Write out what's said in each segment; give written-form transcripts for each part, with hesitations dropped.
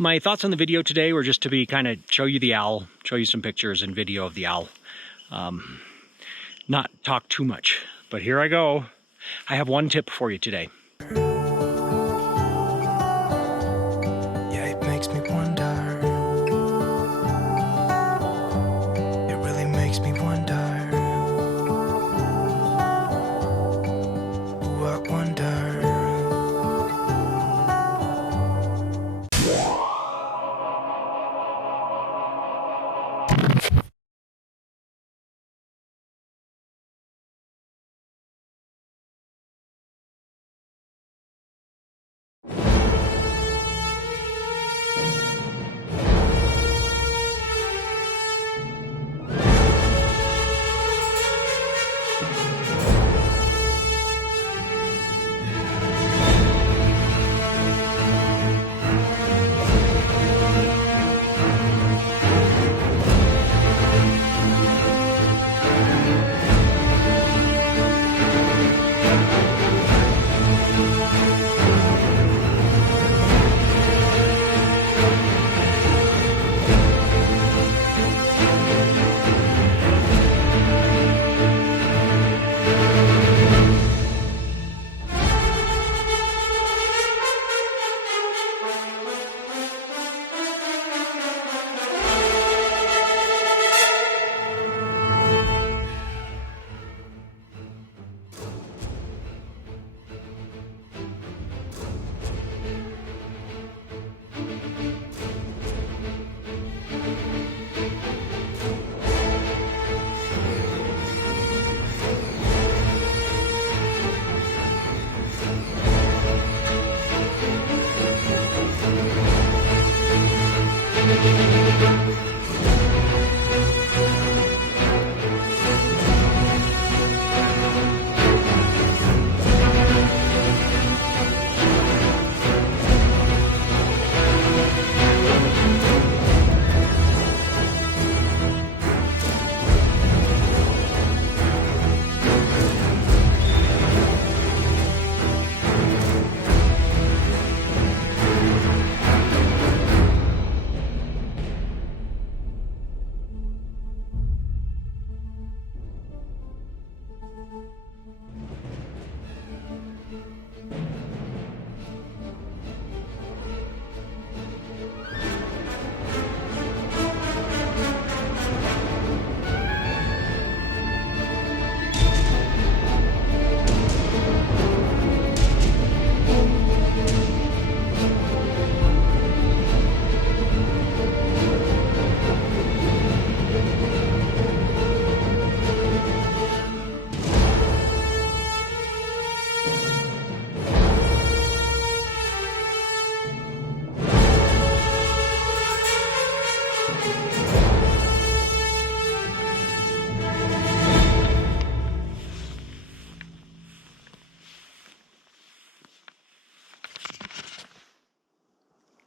My thoughts on the video today were just to be kind of show you the owl, show you some pictures and video of the owl. Not talk too much, but here I go. I have one tip for you today. Yeah, it makes me wonder. It really makes me wonder. Ooh, I wonder.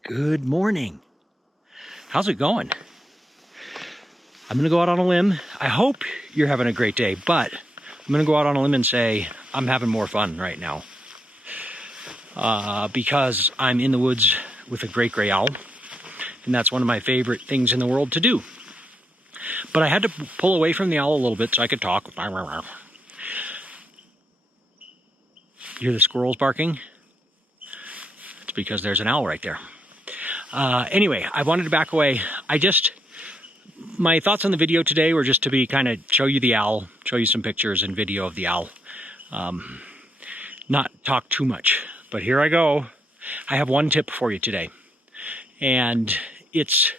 Good morning. How's it going? I'm gonna go out on a limb. I hope you're having a great day, but I'm gonna go out on a limb and say I'm having more fun right now. Because I'm in the woods with a great gray owl, and that's one of my favorite things in the world to do. But I had to pull away from the owl a little bit so I could talk. You hear the squirrels barking? It's because there's an owl right there. Anyway, I wanted to back away. My thoughts on the video today were just to be kind of show you the owl, show you some pictures and video of the owl. Not talk too much, but here I go. I have one tip for you today. And it's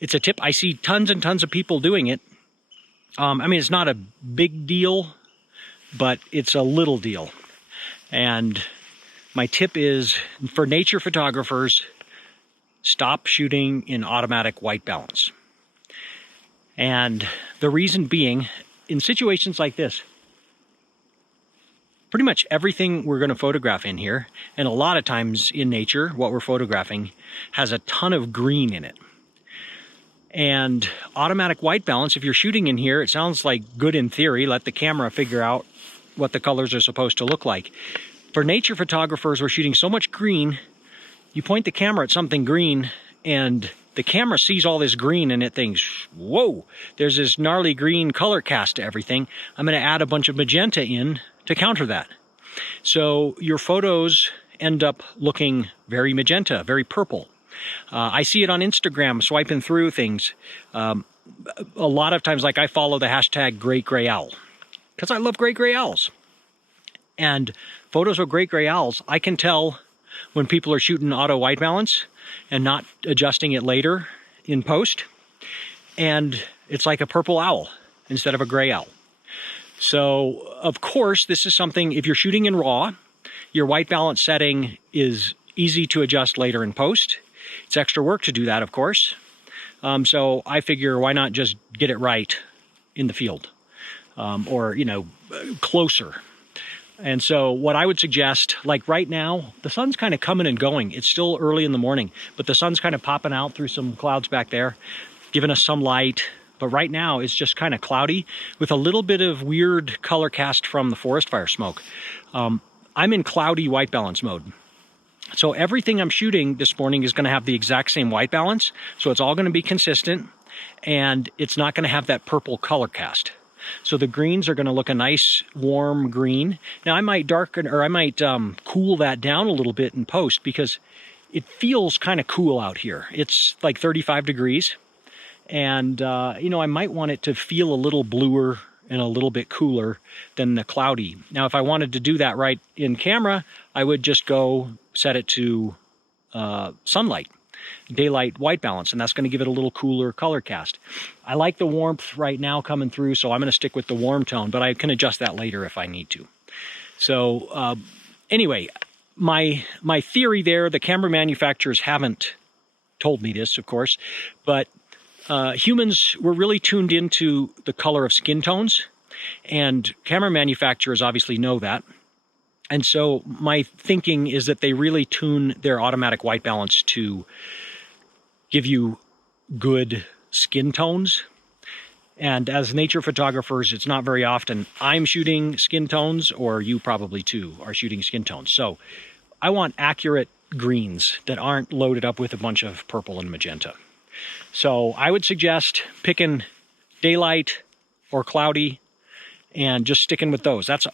a tip. I see tons and tons of people doing it. I mean, it's not a big deal, but it's a little deal. And my tip is for nature photographers, stop shooting in automatic white balance. And the reason being, in situations like this, pretty much everything we're going to photograph in here, and a lot of times in nature, what we're photographing has a ton of green in it. And automatic white balance, if you're shooting in here, it sounds like good in theory. Let the camera figure out what the colors are supposed to look like. For nature photographers, we're shooting so much green, you point the camera at something green and the camera sees all this green and it thinks, whoa, there's this gnarly green color cast to everything. I'm going to add a bunch of magenta in to counter that. So your photos end up looking very magenta, very purple. I see it on Instagram swiping through things. A lot of times, like I follow the hashtag Great Gray Owl because I love great gray owls. And photos of great gray owls, I can tell when people are shooting auto white balance and not adjusting it later in post. And it's like a purple owl instead of a gray owl. So, of course, this is something, if you're shooting in RAW, your white balance setting is easy to adjust later in post. It's extra work to do that, of course. So I figure, why not just get it right in the field, or, you know, closer. And so what I would suggest, like right now, the sun's kind of coming and going. It's still early in the morning, but the sun's kind of popping out through some clouds back there, giving us some light. But right now it's just kind of cloudy with a little bit of weird color cast from the forest fire smoke. I'm in cloudy white balance mode. So everything I'm shooting this morning is going to have the exact same white balance. So it's all going to be consistent, and it's not going to have that purple color cast. So the greens are going to look a nice warm green. Now I might darken, or I might cool that down a little bit in post, because it feels kind of cool out here. It's like 35 degrees. And, you know, I might want it to feel a little bluer and a little bit cooler than the cloudy. Now, if I wanted to do that right in camera, I would just go set it to sunlight, daylight white balance, and that's going to give it a little cooler color cast. I like the warmth right now coming through, so I'm going to stick with the warm tone, but I can adjust that later if I need to. So anyway, my theory there, the camera manufacturers haven't told me this, of course, but humans were really tuned into the color of skin tones, and camera manufacturers obviously know that. And so my thinking is that they really tune their automatic white balance to give you good skin tones. And as nature photographers, it's not very often I'm shooting skin tones, or you probably too are shooting skin tones. So I want accurate greens that aren't loaded up with a bunch of purple and magenta. So I would suggest picking daylight or cloudy and just sticking with those. That's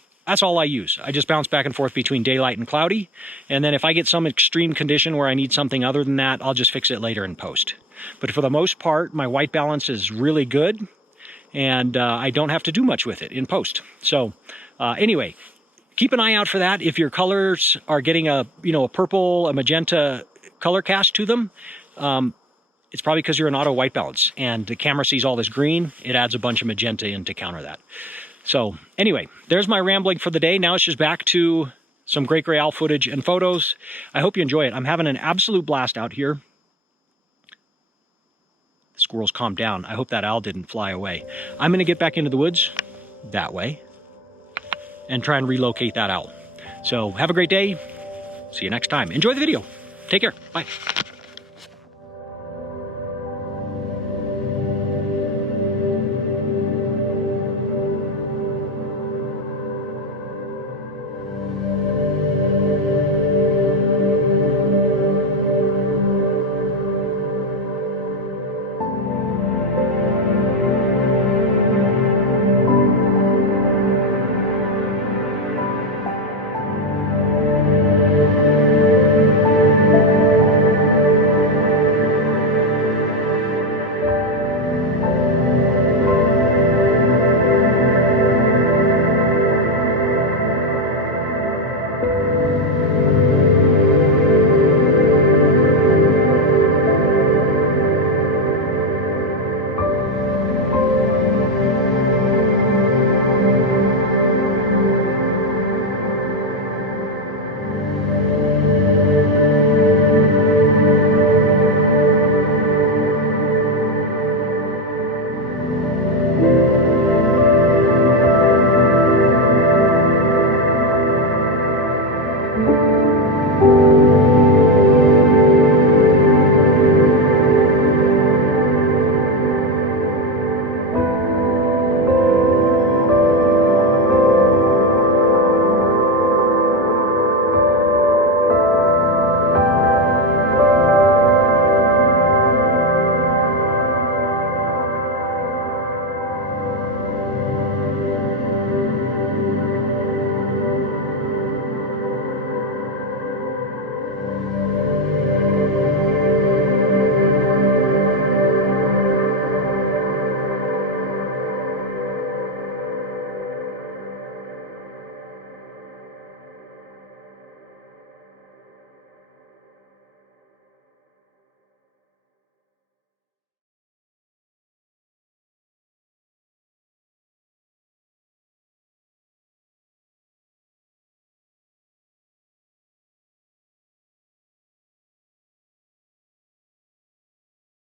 all I use. I just bounce back and forth between daylight and cloudy. And then if I get some extreme condition where I need something other than that, I'll just fix it later in post. But for the most part, my white balance is really good, and I don't have to do much with it in post. So anyway, keep an eye out for that. If your colors are getting a purple, a magenta color cast to them, it's probably because you're in auto white balance and the camera sees all this green. It adds a bunch of magenta in to counter that. So anyway, there's my rambling for the day. Now it's just back to some great gray owl footage and photos. I hope you enjoy it. I'm having an absolute blast out here. The squirrels calmed down. I hope that owl didn't fly away. I'm going to get back into the woods that way and try and relocate that owl. So have a great day. See you next time. Enjoy the video. Take care. Bye.